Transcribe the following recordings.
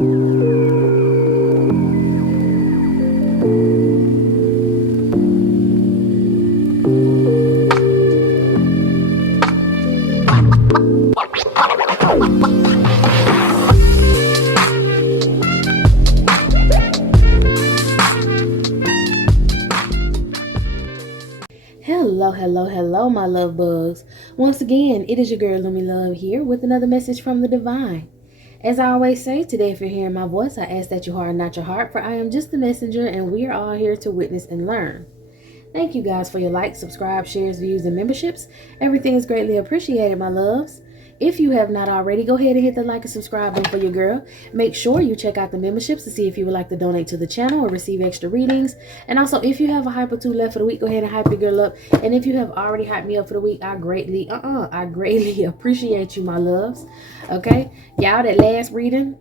Hello, my love bugs. Once again, it is your girl Lumi Love here with another message from the divine. As I always say, today if you're hearing my voice, I ask that you harden not your heart, for I am just the messenger and we are all here to witness and learn. Thank you guys for your likes, subscribe, shares, views, and memberships. Everything is greatly appreciated, my loves. If you have not already, go ahead and hit the like and subscribe button for your girl. Make sure you check out the memberships to see if you would like to donate to the channel or receive extra readings. And also, if you have a hype or two left for the week, go ahead and hype your girl up. And if you have already hyped me up for the week, I greatly appreciate you, my loves. Okay, y'all, that last reading,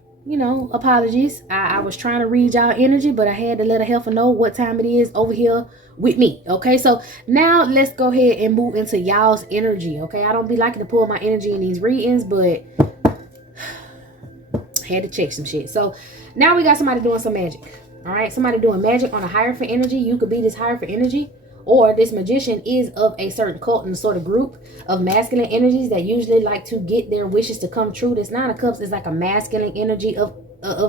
apologies. I was trying to read y'all energy, but I had to let a helper know what time it is over here with me. Okay, so now let's go ahead and move into y'all's energy. Okay, I don't be liking to pull my energy in these readings, but had to check some shit. So now we got somebody doing some magic. All right, somebody doing magic on a hierophant energy. You could be this hierophant energy, or this magician is of a certain cult and sort of group of masculine energies that usually like to get their wishes to come true. This Nine of Cups is like a masculine energy of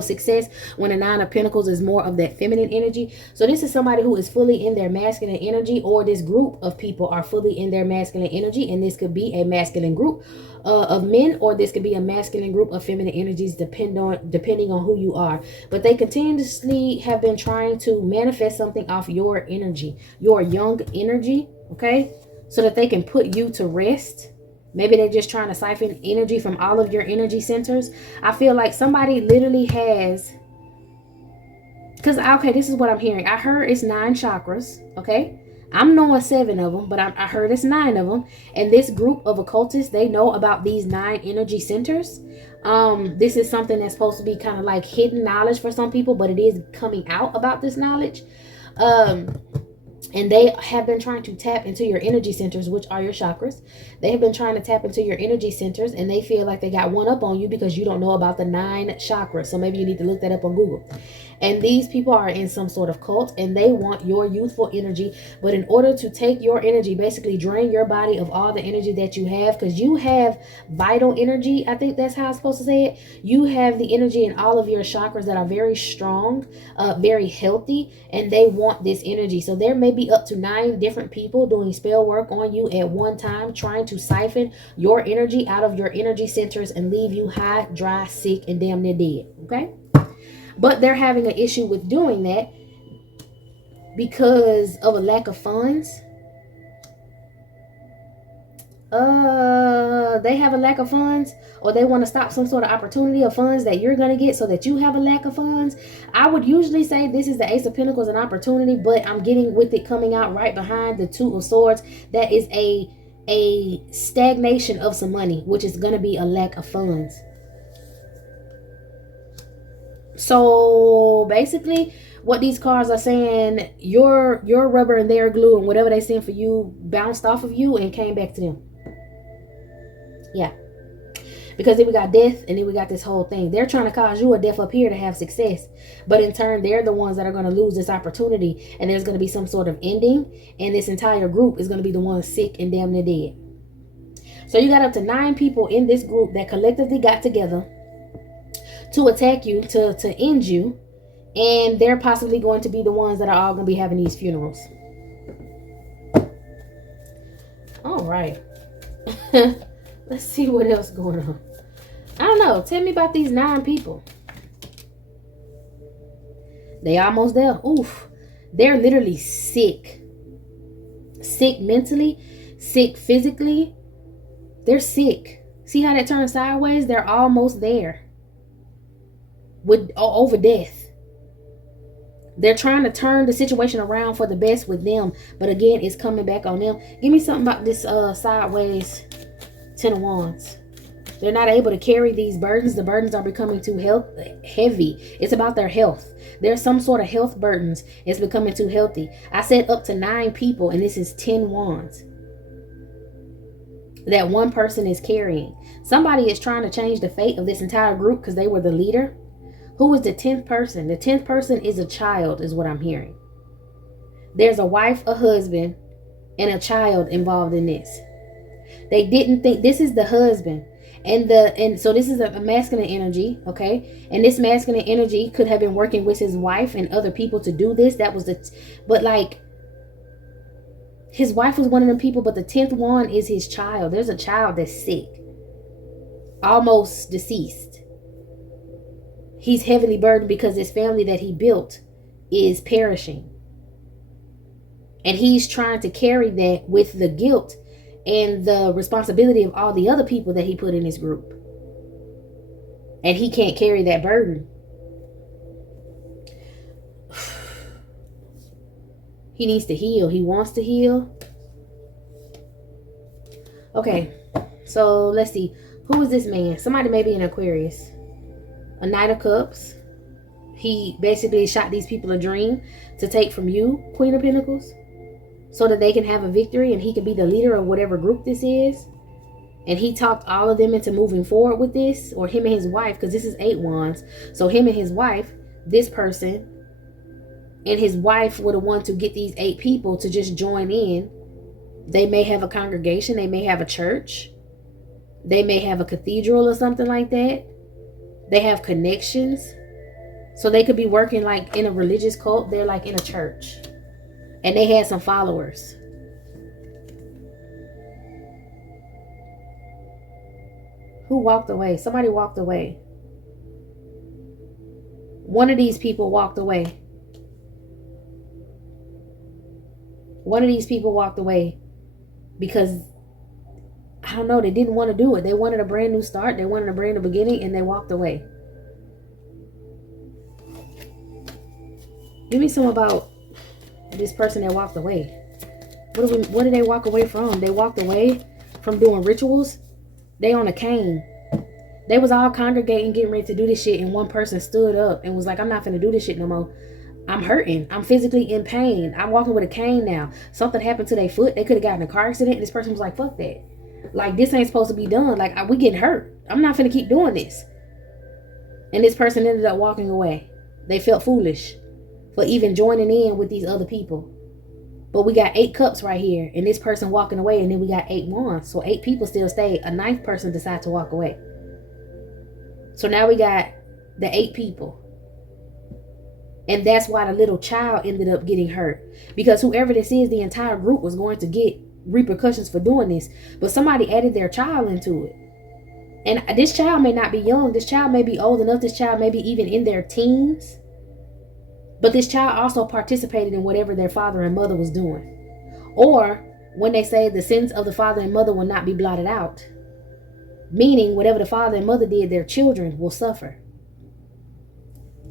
success, when the Nine of Pentacles is more of that feminine energy. So this is somebody who is fully in their masculine energy, or this group of people are fully in their masculine energy, and this could be a masculine group of men, or this could be a masculine group of feminine energies, depending on who you are. But they continuously have been trying to manifest something off your energy, your young energy, okay, so that they can put you to rest. Maybe they're just trying to siphon energy from all of your energy centers. I feel like somebody literally has, because, okay, this is what I'm hearing. I heard it's 9 chakras, okay? I'm knowing 7 of them, but I heard it's 9 of them. And this group of occultists, they know about these 9 energy centers. This is something that's supposed to be kind of like hidden knowledge for some people, but it is coming out about this knowledge. And they have been trying to tap into your energy centers, which are your chakras. They have been trying to tap into your energy centers, and they feel like they got one up on you because you don't know about the 9 chakras. So maybe you need to look that up on Google. And these people are in some sort of cult, and they want your youthful energy. But in order to take your energy, basically drain your body of all the energy that you have, because you have vital energy. I think that's how I'm supposed to say it. You have the energy in all of your chakras that are very strong, very healthy, and they want this energy. So there may be up to 9 different people doing spell work on you at one time, trying to siphon your energy out of your energy centers and leave you high, dry, sick, and damn near dead. Okay? But they're having an issue with doing that because of a lack of funds. They have a lack of funds, or they want to stop some sort of opportunity of funds that you're going to get so that you have a lack of funds. I would usually say this is the Ace of Pentacles, an opportunity, but I'm getting with it coming out right behind the Two of Swords. That is a stagnation of some money, which is going to be a lack of funds. So basically what these cards are saying, your rubber and their glue and whatever they sent for you bounced off of you and came back to them. Yeah. Because then we got death, and then we got this whole thing. They're trying to cause you a death up here to have success. But in turn, they're the ones that are going to lose this opportunity. And there's going to be some sort of ending. And this entire group is going to be the ones sick and damn near dead. So you got up to 9 people in this group that collectively got together to attack you, to end you, and they're possibly going to be the ones that are all going to be having these funerals. All right. Let's see what else going on. I don't know. Tell me about these 9 people. They almost there. Oof. They're literally sick. Sick mentally, sick physically. They're sick. See how that turns sideways? They're almost there. Over death. They're trying to turn the situation around for the best with them, but again, it's coming back on them. Give me something about this sideways 10 of Wands. They're not able to carry these burdens. The burdens are becoming too heavy. It's about their health. There's some sort of health burdens. It's becoming too healthy. I said up to 9 people, and this is 10 Wands that one person is carrying. Somebody is trying to change the fate of this entire group because they were the leader. Who is the 10th person? The 10th person is a child, is what I'm hearing. There's a wife, a husband, and a child involved in this. They didn't think this is the husband. And so this is a masculine energy, okay? And this masculine energy could have been working with his wife and other people to do this. But like, his wife was one of them people, but the 10th one is his child. There's a child that's sick, almost deceased. He's heavily burdened because his family that he built is perishing. And he's trying to carry that with the guilt and the responsibility of all the other people that he put in his group. And he can't carry that burden. He needs to heal. He wants to heal. Okay, so let's see. Who is this man? Somebody maybe in Aquarius. A Knight of Cups. He basically shot these people a dream to take from you, Queen of Pentacles, so that they can have a victory and he can be the leader of whatever group this is. And he talked all of them into moving forward with this, or him and his wife, because this is 8 wands. So him and his wife, this person, and his wife were the one to get these 8 people to just join in. They may have a congregation. They may have a church. They may have a cathedral or something like that. They have connections. So they could be working like in a religious cult. They're like in a church. And they had some followers. Who walked away? Somebody walked away. One of these people walked away. One of these people walked away because, I don't know, they didn't want to do it. They wanted a brand new start. They wanted a brand new beginning, and they walked away. Give me some about this person that walked away. What did they walk away from? They walked away from doing rituals. They on a cane. They was all congregating, getting ready to do this shit, and one person stood up and was like, I'm not finna do this shit no more. I'm hurting. I'm physically in pain. I'm walking with a cane now. Something happened to their foot. They could have gotten in a car accident, and this person was like, fuck that. Like, this ain't supposed to be done. Like, we getting hurt. I'm not finna keep doing this. And this person ended up walking away. They felt foolish for even joining in with these other people. But we got 8 cups right here, and this person walking away, and then we got 8 wands. So 8 people still stayed. A 9th person decided to walk away. So now we got the 8 people. And that's why the little child ended up getting hurt. Because whoever this is, the entire group was going to get repercussions for doing this. But somebody added their child into it. And this child may not be young. This child may be old enough. This child may be even in their teens. But this child also participated in whatever their father and mother was doing. Or when they say the sins of the father and mother will not be blotted out. Meaning whatever the father and mother did, their children will suffer.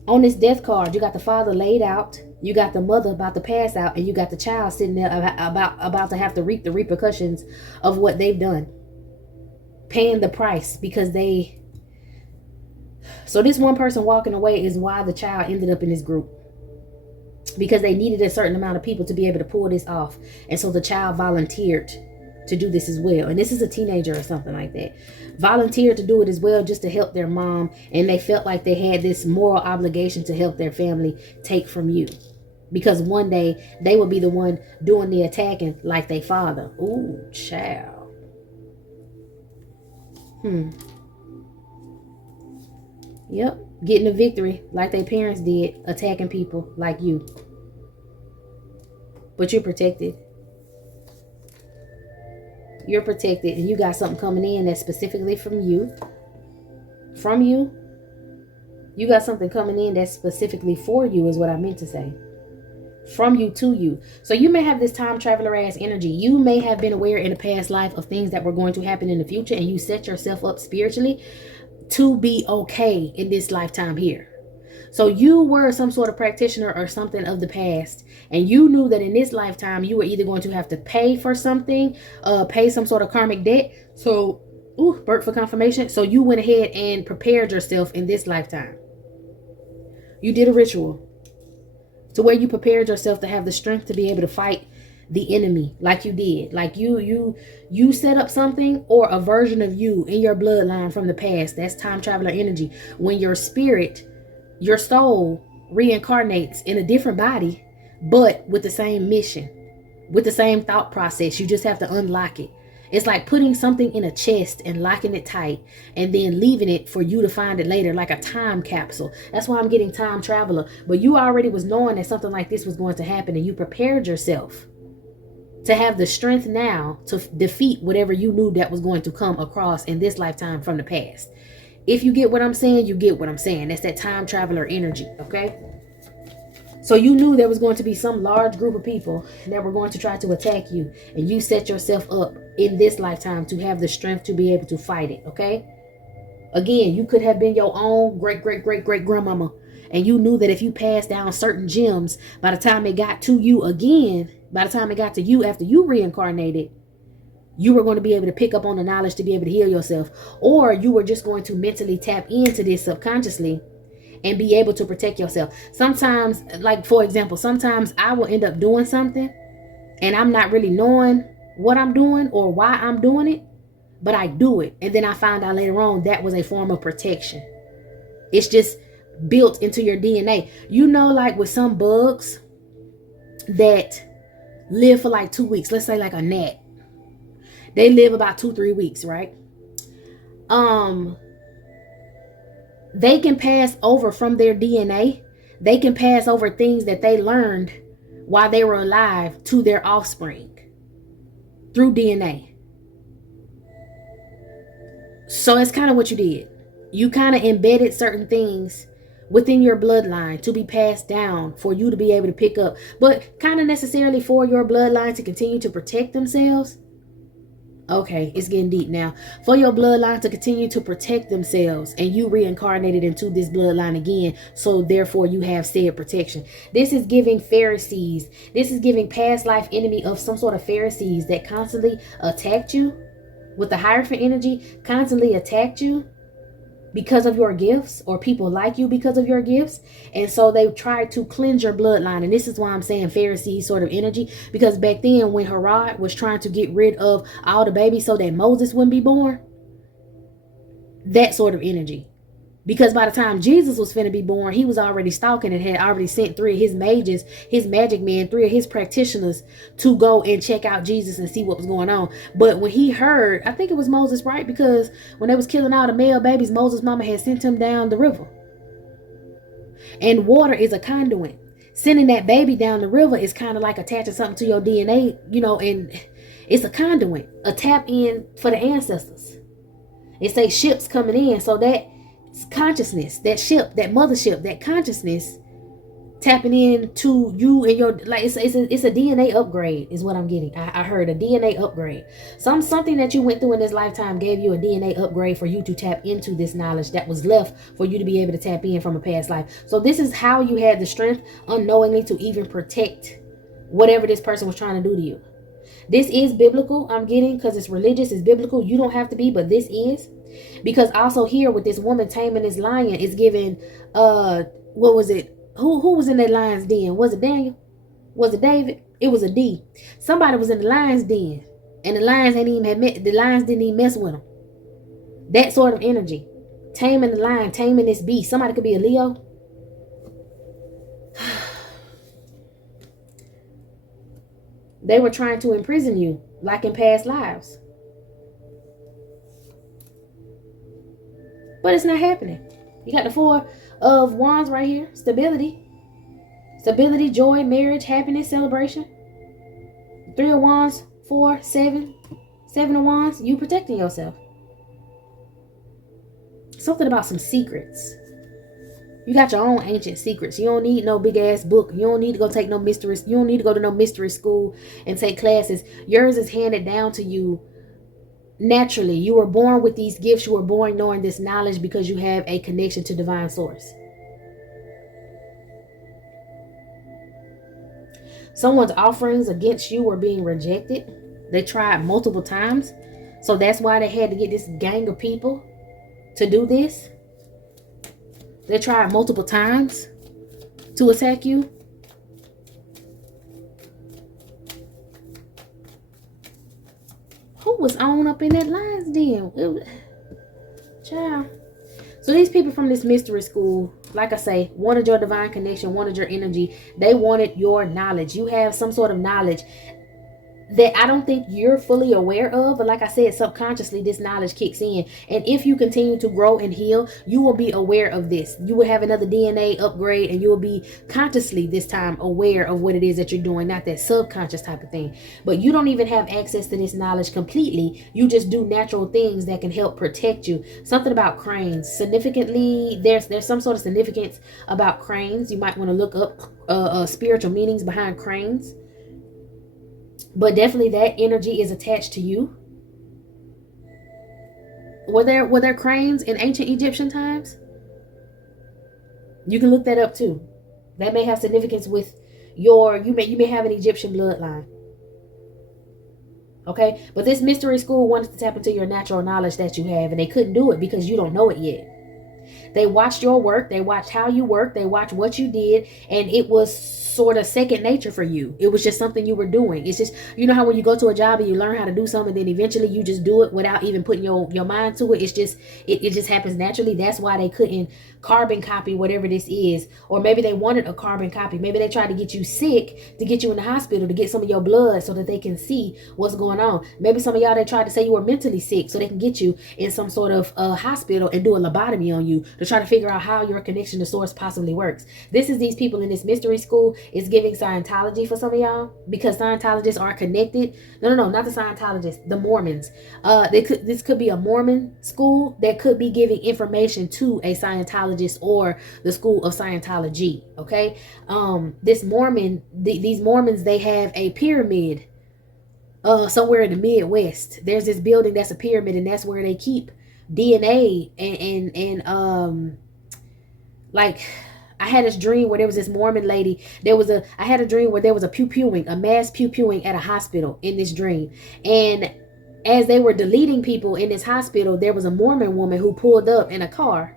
On this death card, you got the father laid out. You got the mother about to pass out. And you got the child sitting there about to have to reap the repercussions of what they've done. Paying the price because they... So this one person walking away is why the child ended up in this group. Because they needed a certain amount of people to be able to pull this off. And so the child volunteered to do this as well. And this is a teenager or something like that. Volunteered to do it as well just to help their mom. And they felt like they had this moral obligation to help their family take from you. Because one day they will be the one doing the attacking like their father. Ooh, child. Yep. Getting a victory like their parents did, attacking people like you. But you're protected. You're protected, and you got something coming in that's specifically from you. From you. You got something coming in that's specifically for you is what I meant to say. From you to you. So you may have this time traveler ass energy. You may have been aware in a past life of things that were going to happen in the future, and you set yourself up spiritually to be okay in this lifetime here. So you were some sort of practitioner or something of the past, and you knew that in this lifetime you were either going to have to pay for something, pay some sort of karmic debt. So, birth for confirmation. So you went ahead and prepared yourself in this lifetime. You did a ritual to where you prepared yourself to have the strength to be able to fight the enemy like you did. Like you set up something or a version of you in your bloodline from the past. That's time traveler energy. When your spirit your soul reincarnates in a different body, but with the same mission, with the same thought process. You just have to unlock it. It's like putting something in a chest and locking it tight and then leaving it for you to find it later, like a time capsule. That's why I'm getting time traveler. But you already was knowing that something like this was going to happen, and you prepared yourself to have the strength now to defeat whatever you knew that was going to come across in this lifetime from the past. If you get what I'm saying, you get what I'm saying. That's that time traveler energy, okay? So you knew there was going to be some large group of people that were going to try to attack you, and you set yourself up in this lifetime to have the strength to be able to fight it, okay? Again, you could have been your own great-great-great-great-grandmama, and you knew that if you passed down certain gems, by the time it got to you again, by the time it got to you after you reincarnated, you were going to be able to pick up on the knowledge to be able to heal yourself. Or you were just going to mentally tap into this subconsciously and be able to protect yourself. Sometimes, like for example, sometimes I will end up doing something and I'm not really knowing what I'm doing or why I'm doing it, but I do it. And then I find out later on that was a form of protection. It's just built into your DNA. You know, like with some bugs that live for like 2 weeks, let's say like a gnat, they live about 2-3 weeks, right? They can pass over from their DNA. They can pass over things that they learned while they were alive to their offspring through DNA. So it's kind of what you did. You kind of embedded certain things within your bloodline to be passed down for you to be able to pick up, but kind of necessarily for your bloodline to continue to protect themselves. Okay, it's getting deep now. For your bloodline to continue to protect themselves, and you reincarnated into this bloodline again, so therefore you have said protection. This is giving Pharisees. This is giving past life enemy of some sort of Pharisees that constantly attacked you with the Hierophant energy, constantly attacked you because of your gifts, or people like you because of your gifts. And so they tried to cleanse your bloodline. And this is why I'm saying Pharisee sort of energy, because back then when Herod was trying to get rid of all the babies so that Moses wouldn't be born, that sort of energy. Because by the time Jesus was finna be born, he was already stalking and had already sent 3 of his mages, his magic men, 3 of his practitioners to go and check out Jesus and see what was going on. But when he heard, I think it was Moses, right? Because when they was killing all the male babies, Moses' mama had sent him down the river. And water is a conduit. Sending that baby down the river is kind of like attaching something to your DNA, you know, and it's a conduit, a tap in for the ancestors. It say ships coming in, so that consciousness, that ship, that mothership, that consciousness tapping into you and your, like it's a DNA upgrade is what I'm getting. I heard a DNA upgrade. Something that you went through in this lifetime gave you a DNA upgrade for you to tap into this knowledge that was left for you to be able to tap in from a past life. So this is how you had the strength unknowingly to even protect whatever this person was trying to do to you. This is biblical, I'm getting, because it's religious, it's biblical. You don't have to be, but this is. Because also here with this woman taming this lion is giving, what was it? Who was in that lion's den? Was it Daniel? Was it David? It was a D. Somebody was in the lion's den, and the lions didn't even mess with them. That sort of energy, taming the lion, taming this beast. Somebody could be a Leo. They were trying to imprison you, like in past lives. But it's not happening. You got the 4 of Wands right here. Stability. Stability, joy, marriage, happiness, celebration. 3 of Wands, 4, 7. 7 of Wands, you protecting yourself. Something about some secrets. You got your own ancient secrets. You don't need no big ass book. You don't need to go take no mystery. You don't need to go to no mystery school and take classes. Yours is handed down to you naturally. You were born with these gifts. You were born knowing this knowledge because you have a connection to divine source. Someone's offerings against you were being rejected. They tried multiple times. So that's why they had to get this gang of people to do this. They tried multiple times to attack you. Who was on up in that lion's den? Child. So these people from this mystery school, like I say, wanted your divine connection, wanted your energy. They wanted your knowledge. You have some sort of knowledge that I don't think you're fully aware of, but like I said, subconsciously this knowledge kicks in, and if you continue to grow and heal, you will be aware of this. You will have another DNA upgrade, and you will be consciously this time aware of what it is that you're doing, not that subconscious type of thing. But you don't even have access to this knowledge completely. You just do natural things that can help protect you. Something about cranes, significantly, there's some sort of significance about cranes. You might want to look up spiritual meanings behind cranes. But definitely that energy is attached to you. Were there cranes in ancient Egyptian times? You can look that up too. That may have significance with you may have an Egyptian bloodline. Okay? But this mystery school wanted to tap into your natural knowledge that you have, and they couldn't do it because you don't know it yet. They watched your work, they watched how you worked, they watched what you did, and it was sort of second nature for you. It was just something you were doing. It's just, you know how when you go to a job and you learn how to do something, then eventually you just do it without even putting your mind to it. It's just, it just happens naturally. That's why they couldn't carbon copy whatever this is. Or maybe they wanted a carbon copy. Maybe they tried to get you sick to get you in the hospital to get some of your blood so that they can see what's going on. Maybe some of y'all, they tried to say you were mentally sick so they can get you in some sort of hospital and do a lobotomy on you to try to figure out how your connection to source possibly works. This is these people in this mystery school. It's giving Scientology for some of y'all, because Scientologists are connected. No, not the Scientologists, the Mormons. This could be a Mormon school that could be giving information to a Scientologist or the school of Scientology. Okay, these Mormons, they have a pyramid somewhere in the Midwest. There's this building that's a pyramid, and that's where they keep DNA and like, I had this dream where there was this Mormon lady. I had a dream where there was a mass pew-pewing at a hospital in this dream. And as they were deleting people in this hospital, there was a Mormon woman who pulled up in a car.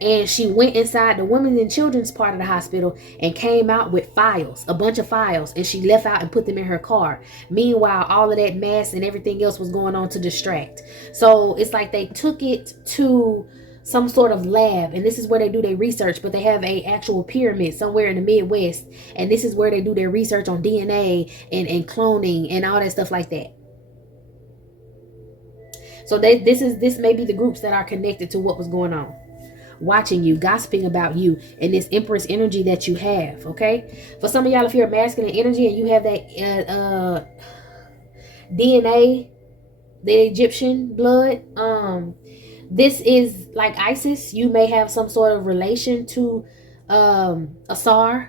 And she went inside the women and children's part of the hospital and came out with files, a bunch of files. And she left out and put them in her car. Meanwhile, all of that mass and everything else was going on to distract. So it's like they took it to some sort of lab, and this is where they do their research, but they have a actual pyramid somewhere in the Midwest, and this is where they do their research on DNA and cloning and all that stuff like that. So this may be the groups that are connected to what was going on, watching you, gossiping about you, and this Empress energy that you have. Okay, for some of y'all, if you're a masculine energy and you have that DNA, the Egyptian blood, this is like Isis. You may have some sort of relation to Aset.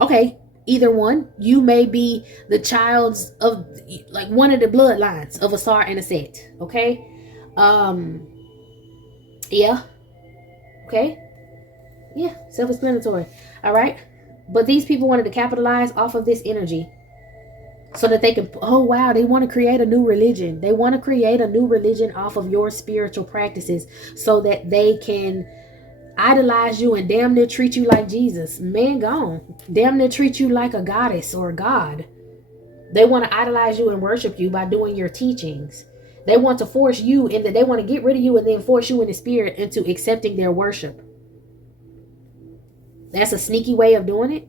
Okay, either one. You may be the child's of like one of the bloodlines of Aset and Aset. Okay, yeah, okay, yeah, self-explanatory. All right, but these people wanted to capitalize off of this energy, so that they can, oh wow, they want to create a new religion. They want to create a new religion off of your spiritual practices so that they can idolize you and damn near treat you like Jesus. Man gone. Damn near treat you like a goddess or a god. They want to idolize you and worship you by doing your teachings. They want to force you in they want to get rid of you and then force you in the spirit into accepting their worship. That's a sneaky way of doing it.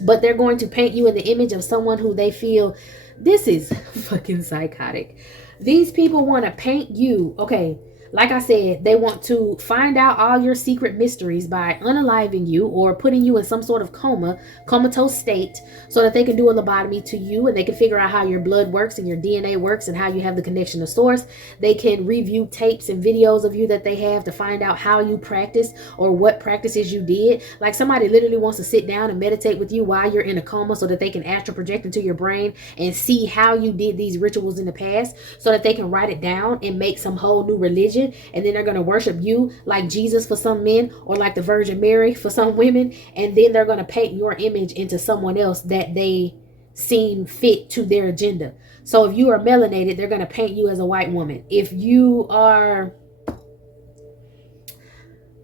But they're going to paint you in the image of someone who they feel, this is fucking psychotic. These people want to paint you. Okay, like I said, they want to find out all your secret mysteries by unaliving you or putting you in some sort of comatose state, so that they can do a lobotomy to you and they can figure out how your blood works and your DNA works and how you have the connection to source. They can review tapes and videos of you that they have to find out how you practice or what practices you did. Like, somebody literally wants to sit down and meditate with you while you're in a coma so that they can astral project into your brain and see how you did these rituals in the past, so that they can write it down and make some whole new religion. And then they're going to worship you like Jesus for some men, or like the Virgin Mary for some women. And then they're going to paint your image into someone else that they seem fit to their agenda. So if you are melanated, they're going to paint you as a white woman. If you are,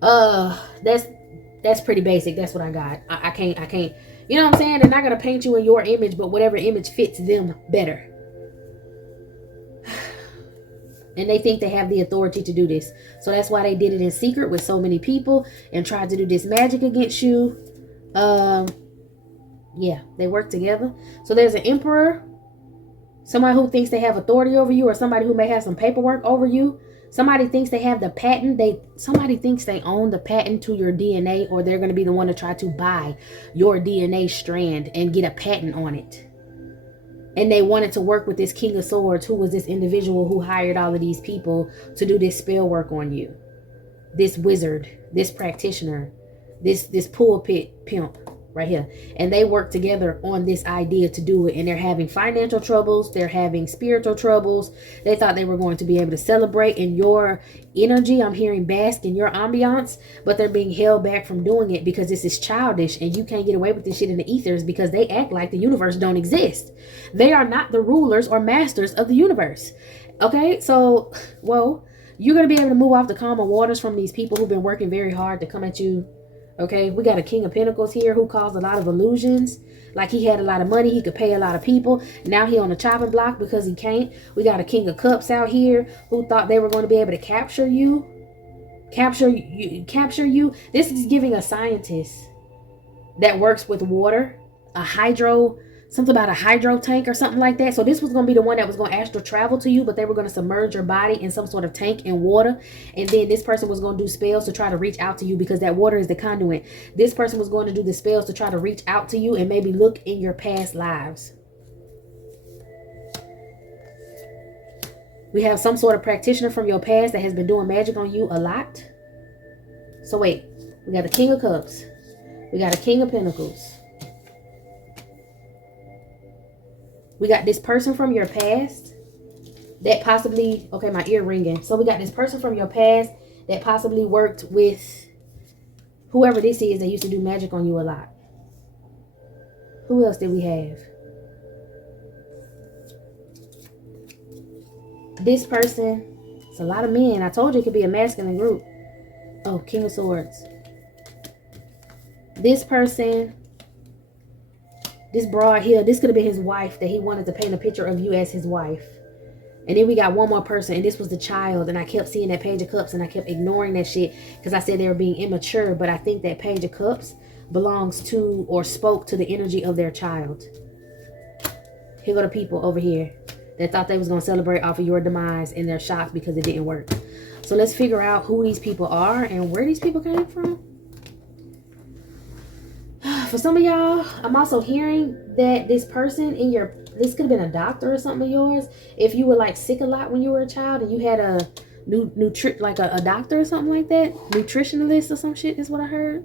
that's pretty basic. That's what I got. I can't, you know what I'm saying? They're not going to paint you in your image, but whatever image fits them better. And they think they have the authority to do this. So that's why they did it in secret with so many people and tried to do this magic against you. Yeah, they work together. So there's an emperor, somebody who thinks they have authority over you, or somebody who may have some paperwork over you. Somebody thinks they have the patent. Somebody thinks they own the patent to your DNA, or they're going to be the one to try to buy your DNA strand and get a patent on it. And they wanted to work with this King of Swords, who was this individual who hired all of these people to do this spell work on you. This wizard, this practitioner, this pulpit pimp right here. And they work together on this idea to do it. And they're having financial troubles. They're having spiritual troubles. They thought they were going to be able to celebrate in your energy. I'm hearing bask in your ambiance, but they're being held back from doing it because this is childish and you can't get away with this shit in the ethers because they act like the universe don't exist. They are not the rulers or masters of the universe. Okay, so, well, you're going to be able to move off the calmer waters from these people who've been working very hard to come at you. Okay, we got a King of Pentacles here who caused a lot of illusions. Like he had a lot of money, he could pay a lot of people. Now he on the chopping block because he can't. We got a King of Cups out here who thought they were going to be able to capture you. Capture you. This is giving a scientist that works with water, something about a hydro tank or something like that. So this was going to be the one that was going to astral travel to you, but they were going to submerge your body in some sort of tank in water. And then this person was going to do spells to try to reach out to you because that water is the conduit. This person was going to do the spells to try to reach out to you and maybe look in your past lives. We have some sort of practitioner from your past that has been doing magic on you a lot. So wait, we got the King of Cups. We got a King of Pentacles. We got this person from your past that possibly, okay, my ear ringing. So we got this person from your past that possibly worked with whoever this is that used to do magic on you a lot. Who else did we have? This person, it's a lot of men. I told you it could be a masculine group. Oh, King of Swords. This person, this broad here, this could have been his wife that he wanted to paint a picture of you as his wife. And then we got one more person, and this was the child. And I kept seeing that Page of Cups, and I kept ignoring that shit because I said they were being immature. But I think that Page of Cups belongs to or spoke to the energy of their child. Here go the people over here that thought they was going to celebrate off of your demise, and they're shocked because it didn't work. So let's figure out who these people are and where these people came from. For some of y'all, I'm also hearing that this person in your, this could have been a doctor or something of yours. If you were like sick a lot when you were a child and you had a like a doctor or something like that, nutritionalist or some shit is what I heard.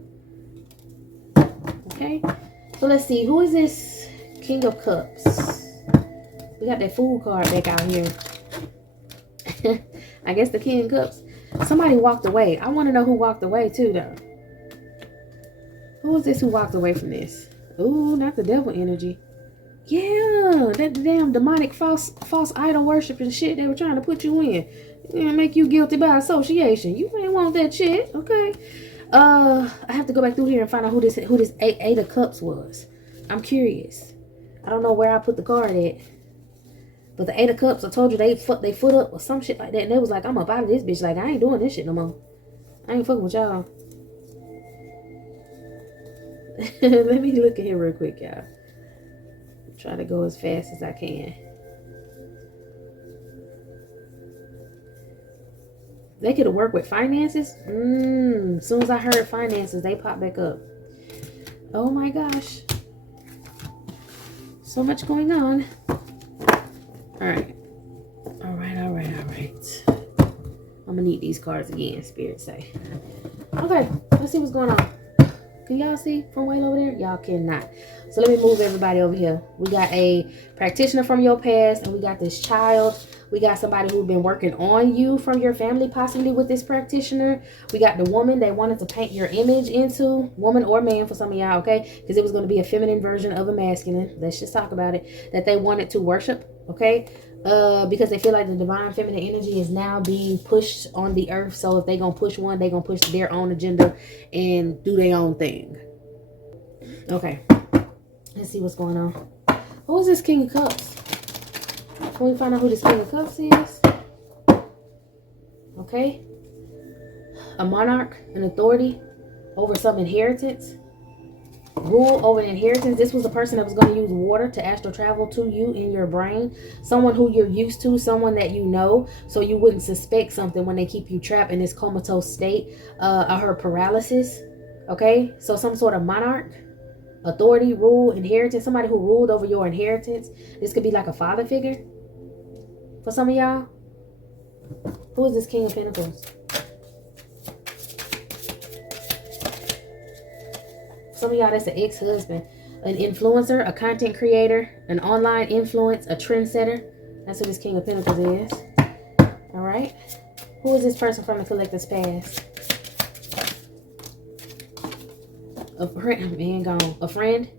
Okay, so let's see, who is this King of Cups? We got that Fool card back out here. I guess the King of Cups. Somebody walked away. I want to know who walked away too, though. Who is this who walked away from this? Ooh, not the devil energy. Yeah, that damn demonic false idol worship and shit they were trying to put you in. Yeah, make you guilty by association. You ain't want that shit, okay? I have to go back through here and find out who this Eight of Cups was. I'm curious. I don't know where I put the card at. But the Eight of Cups, I told you they foot up or some shit like that. And they was like, I'm up out of this bitch. Like, I ain't doing this shit no more. I ain't fucking with y'all. Let me look at here real quick, y'all. Try to go as fast as I can. They could have worked with finances. As soon as I heard finances, they popped back up. Oh my gosh. So much going on. Alright. Alright. I'm gonna need these cards again, Spirit say. Okay, let's see what's going on. Can y'all see from way over there? Y'all cannot. So let me move everybody over here. We got a practitioner from your past, and we got this child. We got somebody who's been working on you from your family, possibly with this practitioner. We got the woman they wanted to paint your image into, woman or man for some of y'all, okay? Because it was going to be a feminine version of a masculine. Let's just talk about it. That they wanted to worship, okay? Because they feel like the divine feminine energy is now being pushed on the earth. So if they're going to push one, they're going to push their own agenda and do their own thing. Okay. Let's see what's going on. Who is this King of Cups? Can we find out who this King of Cups is? Okay. A monarch, an authority over some inheritance. Rule over inheritance. This was the person that was going to use water to astral travel to you in your brain. Someone who you're used to, someone that you know, so you wouldn't suspect something when they keep you trapped in this comatose state. I heard paralysis. Okay, so some sort of monarch, authority, rule, inheritance, somebody who ruled over your inheritance. This could be like a father figure for some of y'all. Who is this King of Pentacles? Some of y'all, that's an ex-husband, an influencer, a content creator, an online influence, a trendsetter. That's what this King of Pentacles is. All right. Who is this person from the collective's past? A friend, man gone. A friend,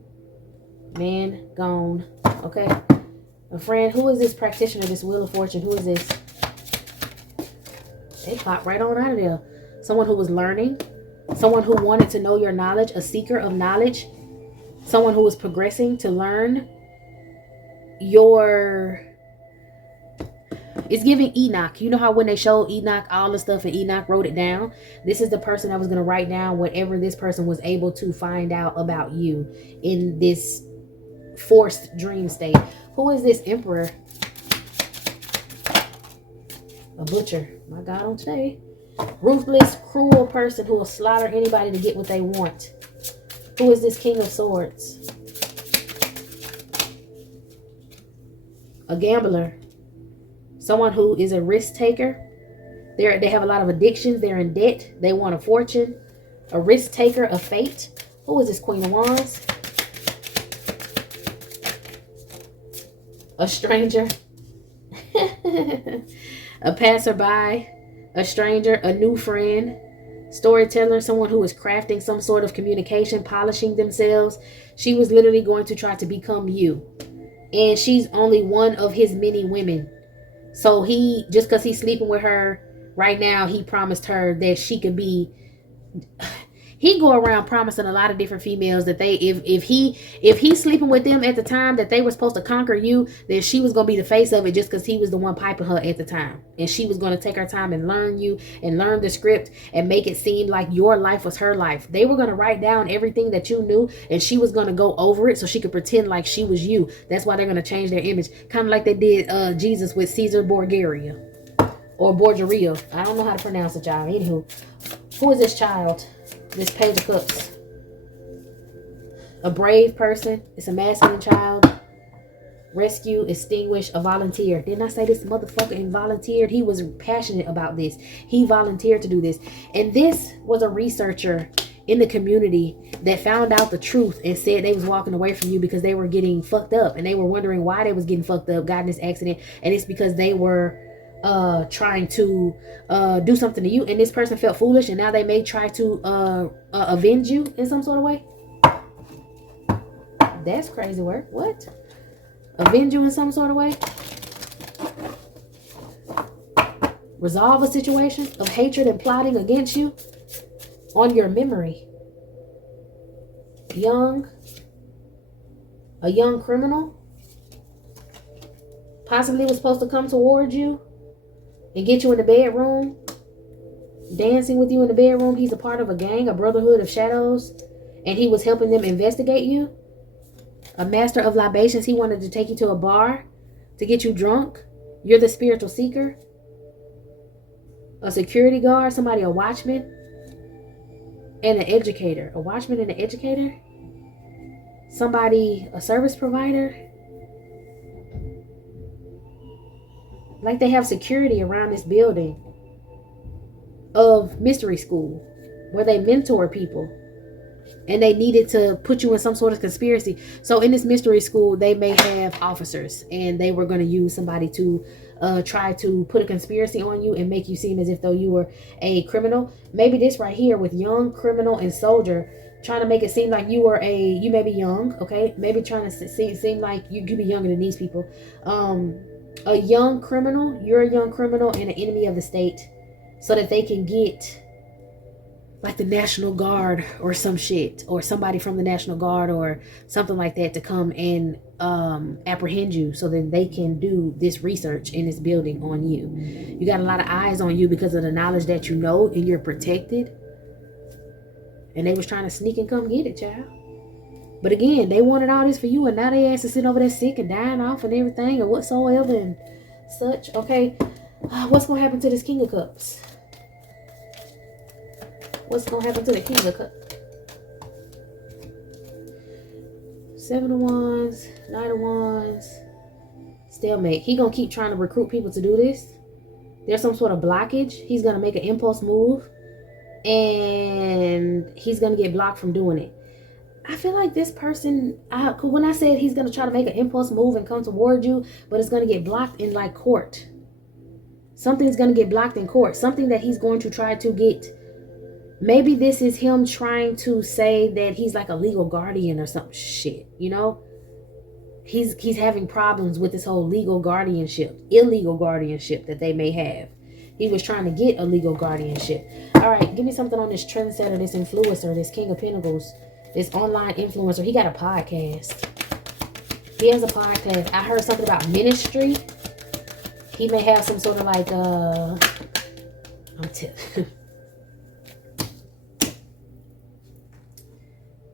man gone. Okay. A friend. Who is this practitioner, this Wheel of Fortune? Who is this? They popped right on out of there. Someone who was learning. Someone who wanted to know your knowledge, a seeker of knowledge, someone who was progressing to learn your... It's giving Enoch. You know how when they showed Enoch all the stuff and Enoch wrote it down? This is the person that was going to write down whatever this person was able to find out about you in this forced dream state. Who is this Emperor? A butcher. My God, on today. Ruthless, cruel person who will slaughter anybody to get what they want. Who is this King of Swords? A gambler. Someone who is a risk taker. They have a lot of addictions. They're in debt. They want a fortune. A risk taker of fate. Who is this Queen of Wands? A stranger. A passerby. A stranger, a new friend, storyteller, someone who is crafting some sort of communication, polishing themselves. She was literally going to try to become you. And she's only one of his many women. So he, just because he's sleeping with her right now, he promised her that she could be... He go around promising a lot of different females that they, if he's sleeping with them at the time that they were supposed to conquer you, then she was going to be the face of it just because he was the one piping her at the time. And she was going to take her time and learn you and learn the script and make it seem like your life was her life. They were going to write down everything that you knew and she was going to go over it so she could pretend like she was you. That's why they're going to change their image. Kind of like they did Jesus with Caesar Borgia or Borgia. I don't know how to pronounce it, y'all. Anywho, who is this child? This Page of Cups. A brave person. It's a masculine child. Rescue, extinguish, a volunteer. Didn't I say this motherfucker volunteered? He was passionate about this. He volunteered to do this. And this was a researcher in the community that found out the truth and said they was walking away from you because they were getting fucked up. And they were wondering why they was getting fucked up, got in this accident. And it's because they were trying to do something to you, and this person felt foolish, and now they may try to avenge you in some sort of way. That's crazy work. What? Avenge you in some sort of way? Resolve a situation of hatred and plotting against you on your memory. A young criminal possibly was supposed to come towards you and get you in the bedroom, dancing with you in the bedroom. He's a part of a gang, a brotherhood of shadows, and he was helping them investigate you. A master of libations. He wanted to take you to a bar to get you drunk. You're the spiritual seeker. A security guard, somebody, a watchman, and an educator. A watchman and an educator. Somebody, a service provider. Like they have security around this building of mystery school where they mentor people, and they needed to put you in some sort of conspiracy. So in this mystery school, they may have officers, and they were going to use somebody to try to put a conspiracy on you and make you seem as if though you were a criminal. Maybe this right here with young criminal and soldier, trying to make it seem like you were you may be young, okay? Maybe trying to seem like you could be younger than these people. A young criminal, you're a young criminal and an enemy of the state, so that they can get like the National Guard or some shit, or somebody from the National Guard or something like that to come and apprehend you so that they can do this research in this building on you. You got a lot of eyes on you because of the knowledge that you know, and you're protected. And they was trying to sneak and come get it, child. But again, they wanted all this for you, and now they asked to sit over there sick and dying off and everything and whatsoever and such. Okay, what's going to happen to this King of Cups? What's going to happen to the King of Cups? 7 of Wands, 9 of Wands, stalemate. He going to keep trying to recruit people to do this. There's some sort of blockage. He's going to make an impulse move, and he's going to get blocked from doing it. I feel like this person, when I said he's going to try to make an impulse move and come toward you, but it's going to get blocked in like court. Something's going to get blocked in court. Something that he's going to try to get. Maybe this is him trying to say that he's like a legal guardian or some shit, you know? He's having problems with this whole legal guardianship, illegal guardianship that they may have. He was trying to get a legal guardianship. All right, give me something on this trendsetter, this influencer, this King of Pentacles. This online influencer. He got a podcast. He has a podcast. I heard something about ministry. He may have some sort of like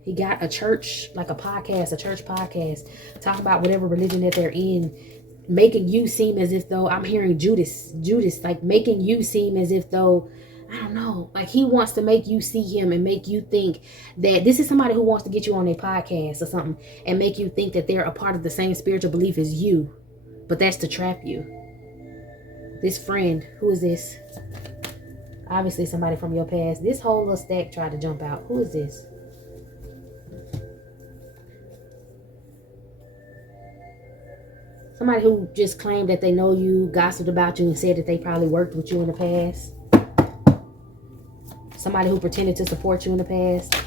he got a church, like a podcast, a church podcast, talking about whatever religion that they're in, making you seem as if though, I'm hearing Judas, like making you seem as if though, I don't know, like he wants to make you see him and make you think that this is somebody who wants to get you on a podcast or something and make you think that they're a part of the same spiritual belief as you. But that's to trap you. This friend, who is this? Obviously somebody from your past. This whole little stack tried to jump out. Who is this? Somebody who just claimed that they know you, gossiped about you, and said that they probably worked with you in the past. Somebody who pretended to support you in the past.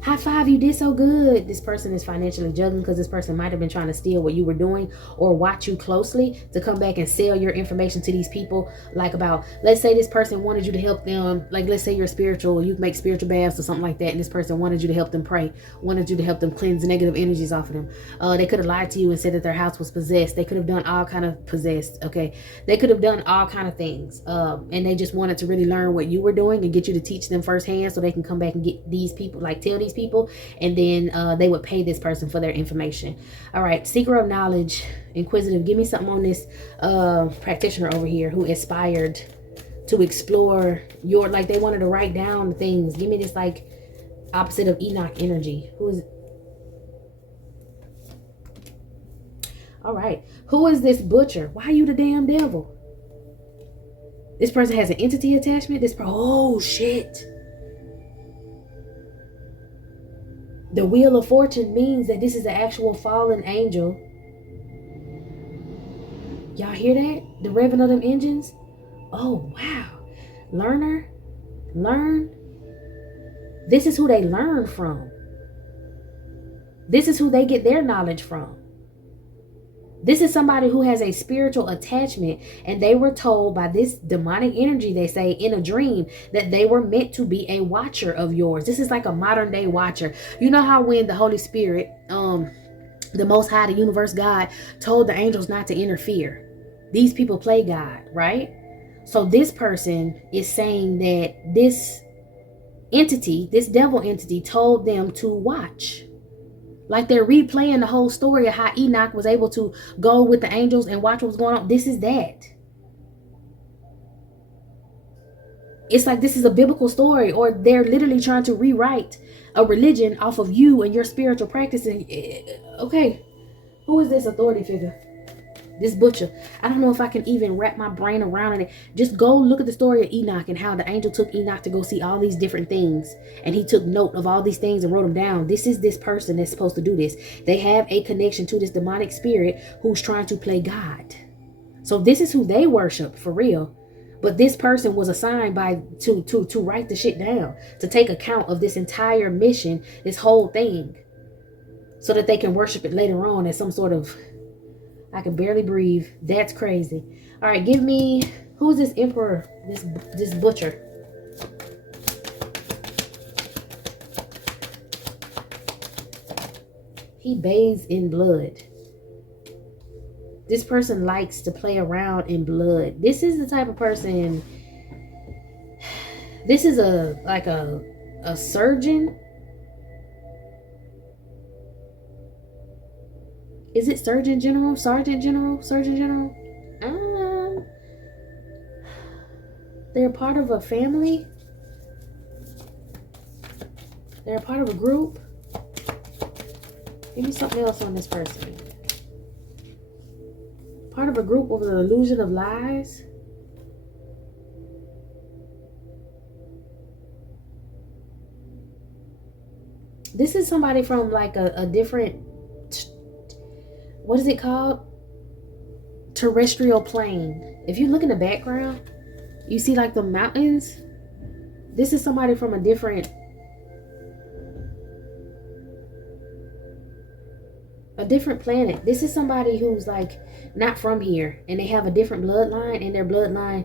High five, you did so good. This person is financially juggling because this person might have been trying to steal what you were doing or watch you closely to come back and sell your information to these people. Like about, let's say this person wanted you to help them. Like, let's say you're spiritual, you make spiritual baths or something like that. And this person wanted you to help them pray, wanted you to help them cleanse negative energies off of them. They could have lied to you and said that their house was possessed. They could have done all kind of possessed. Okay. They could have done all kind of things. And they just wanted to really learn what you were doing and get you to teach them firsthand so they can come back and get these people, like tell these people, and then they would pay this person for their information. All right, seeker of knowledge, inquisitive. Give me something on this practitioner over here who aspired to explore your, like they wanted to write down things. Give me this like opposite of Enoch energy. Who is? All right, who is this butcher? Why are you the damn devil? This person has an entity attachment. Oh shit. The Wheel of Fortune means that this is the actual fallen angel. Y'all hear that? The revving of them engines? Oh, wow. Learner. Learn. This is who they learn from. This is who they get their knowledge from. This is somebody who has a spiritual attachment, and they were told by this demonic energy, they say in a dream, that they were meant to be a watcher of yours. This is like a modern day watcher. You know how when the Holy Spirit, the Most High, the universe, God, told the angels not to interfere. These people play God, right? So this person is saying that this entity, this devil entity, told them to watch. Like they're replaying the whole story of how Enoch was able to go with the angels and watch what was going on. This is that. It's like this is a biblical story, or they're literally trying to rewrite a religion off of you and your spiritual practices. Okay, who is this authority figure? This butcher. I don't know if I can even wrap my brain around it. Just go look at the story of Enoch and how the angel took Enoch to go see all these different things. And he took note of all these things and wrote them down. This is this person that's supposed to do this. They have a connection to this demonic spirit who's trying to play God. So this is who they worship for real. But this person was assigned to write the shit down, to take account of this entire mission, this whole thing, so that they can worship it later on as some sort of, I can barely breathe. That's crazy. All right, give me, who's this emperor, this butcher? He bathes in blood. This person likes to play around in blood. This is the type of person. This is a surgeon. Is it Surgeon General? Sergeant General? Surgeon General? They're part of a family. They're a part of a group. Give me something else on this person. Part of a group with an illusion of lies. This is somebody from like a different, what is it called? Terrestrial plane. If you look in the background, you see like the mountains. This is somebody from a different planet. This is somebody who's like not from here, and they have a different bloodline, and their bloodline,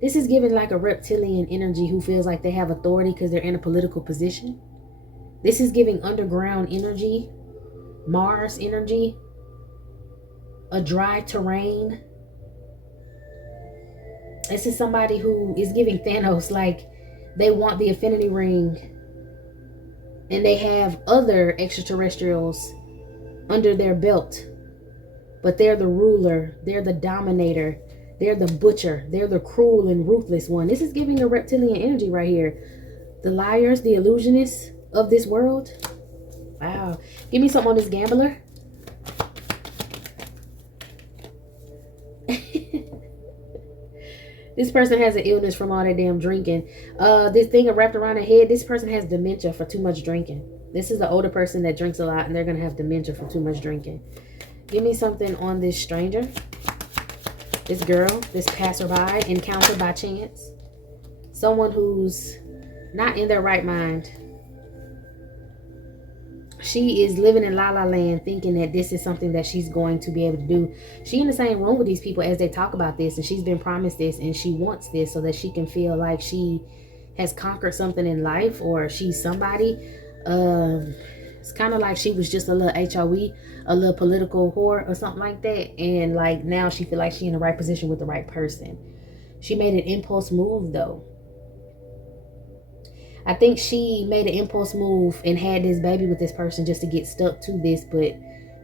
this is given like a reptilian energy who feels like they have authority because they're in a political position. This is giving underground energy, Mars energy, a dry terrain. This is somebody who is giving Thanos like they want the affinity ring, and they have other extraterrestrials under their belt, but they're the ruler, they're the dominator, they're the butcher, they're the cruel and ruthless one. This is giving a reptilian energy right here. The liars, the illusionists of this world. Wow. Give me something on this gambler. This person has an illness from all that damn drinking. This thing wrapped around their head. This person has dementia for too much drinking. This is the older person that drinks a lot, and they're going to have dementia from too much drinking. Give me something on this stranger. This girl, this passerby, encountered by chance. Someone who's not in their right mind. She is living in La La Land thinking that this is something that she's going to be able to do. She in the same room with these people as they talk about this, and she's been promised this, and she wants this so that she can feel like she has conquered something in life, or she's somebody. It's kind of like she was just a little HOE, a little political whore or something like that, and like now she feel like she in the right position with the right person. She made an impulse move though. I think she made an impulse move and had this baby with this person just to get stuck to this, but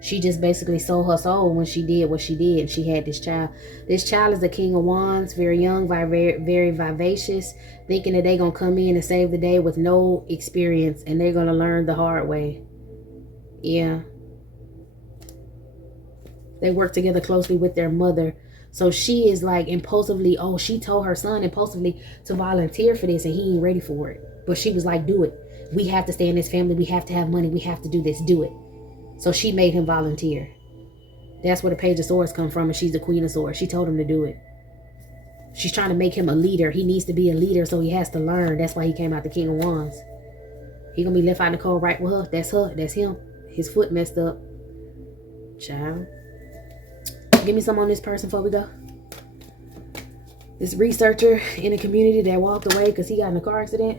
she just basically sold her soul when she did what she did, and she had this child. This child is the King of Wands, very young, very, very vivacious, thinking that they're going to come in and save the day with no experience, and they're going to learn the hard way. Yeah. They work together closely with their mother. So she is like impulsively, she told her son impulsively to volunteer for this, and he ain't ready for it. But she was like, do it. We have to stay in this family. We have to have money. We have to do this. Do it. So she made him volunteer. That's where the Page of Swords come from, and she's the Queen of Swords. She told him to do it. She's trying to make him a leader. He needs to be a leader, so he has to learn. That's why he came out the King of Wands. He gonna be left out in the cold right with her. That's her. That's him. His foot messed up. Child. Give me some on this person before we go. This researcher in the community that walked away because he got in a car accident.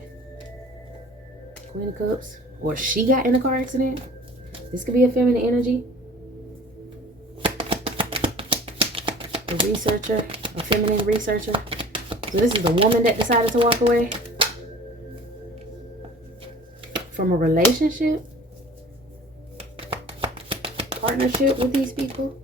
Queen of Cups. Or she got in a car accident. This could be a feminine energy. A researcher. A feminine researcher. So this is the woman that decided to walk away from a relationship. Partnership with these people.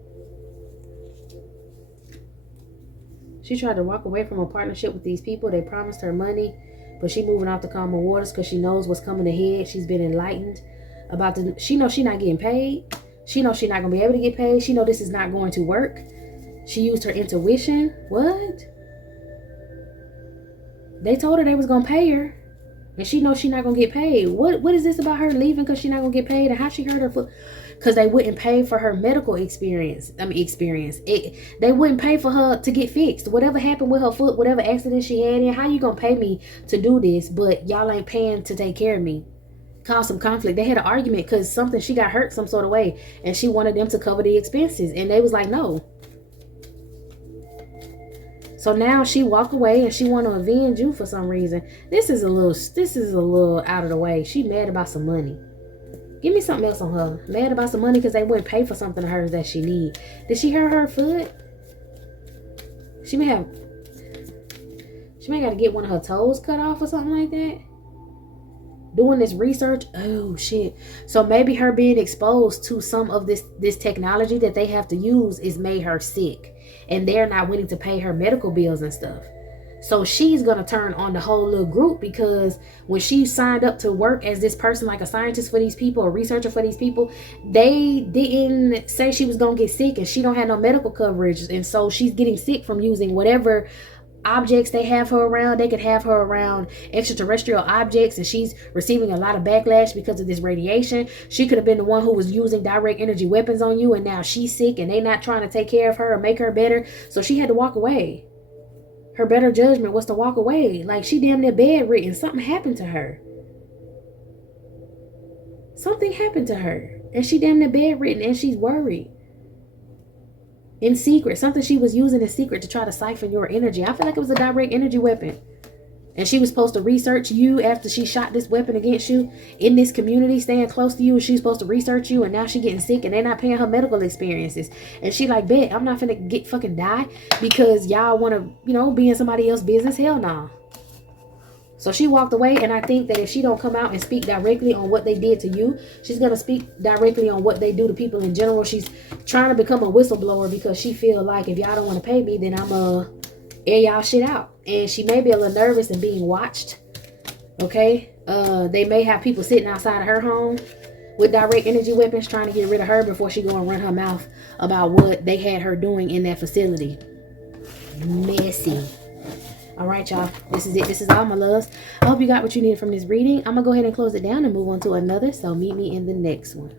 She tried to walk away from a partnership with these people. They promised her money, but she moving off the calmer waters because she knows what's coming ahead. She's been enlightened about the. She knows she's not getting paid. She knows she's not gonna be able to get paid. She knows this is not going to work. She used her intuition. What? They told her they was gonna pay her, and she knows she's not gonna get paid. What is this about her leaving because she's not gonna get paid, and how she hurt her foot? Because they wouldn't pay for her medical experience. They wouldn't pay for her to get fixed. Whatever happened with her foot, whatever accident she had in, how you gonna pay me to do this, but y'all ain't paying to take care of me? Caused some conflict. They had an argument because she got hurt some sort of way, and she wanted them to cover the expenses, and they was like, no. So now she walked away and she want to avenge you for some reason. This is a little out of the way. She mad about some money. Give me something else on her. Mad about some money because they wouldn't pay for something of hers that she need. Did she hurt her foot? She may got to get one of her toes cut off or something like that. Doing this research. Oh shit. So maybe her being exposed to some of this technology that they have to use is made her sick, and they're not willing to pay her medical bills and stuff. So she's gonna turn on the whole little group, because when she signed up to work as this person, like a scientist for these people, a researcher for these people, they didn't say she was gonna get sick, and she don't have no medical coverage, and so she's getting sick from using whatever objects they have her around. They could have her around extraterrestrial objects, and she's receiving a lot of backlash because of this radiation. She could have been the one who was using direct energy weapons on you, and now she's sick and they not trying to take care of her or make her better, so she had to walk away. Her better judgment was to walk away. Like, she damn near bedridden. Something happened to her. Something happened to her, and she damn near bedridden, and she's worried. In secret, something she was using in secret to try to siphon your energy. I feel like it was a direct energy weapon. And she was supposed to research you after she shot this weapon against you in this community, staying close to you. And she's supposed to research you, and now she getting sick, and they're not paying her medical experiences. And she like, bet, I'm not finna get fucking die because y'all want to, you know, be in somebody else's business. Hell no. So she walked away, and I think that if she don't come out and speak directly on what they did to you, she's going to speak directly on what they do to people in general. She's trying to become a whistleblower because she feel like if y'all don't want to pay me, then I'm air y'all shit out. And she may be a little nervous and being watched. Okay? They may have people sitting outside of her home with direct energy weapons trying to get rid of her before she go and run her mouth about what they had her doing in that facility. Messy. All right, y'all. This is it. This is all, my loves. I hope you got what you needed from this reading. I'm going to go ahead and close it down and move on to another. So meet me in the next one.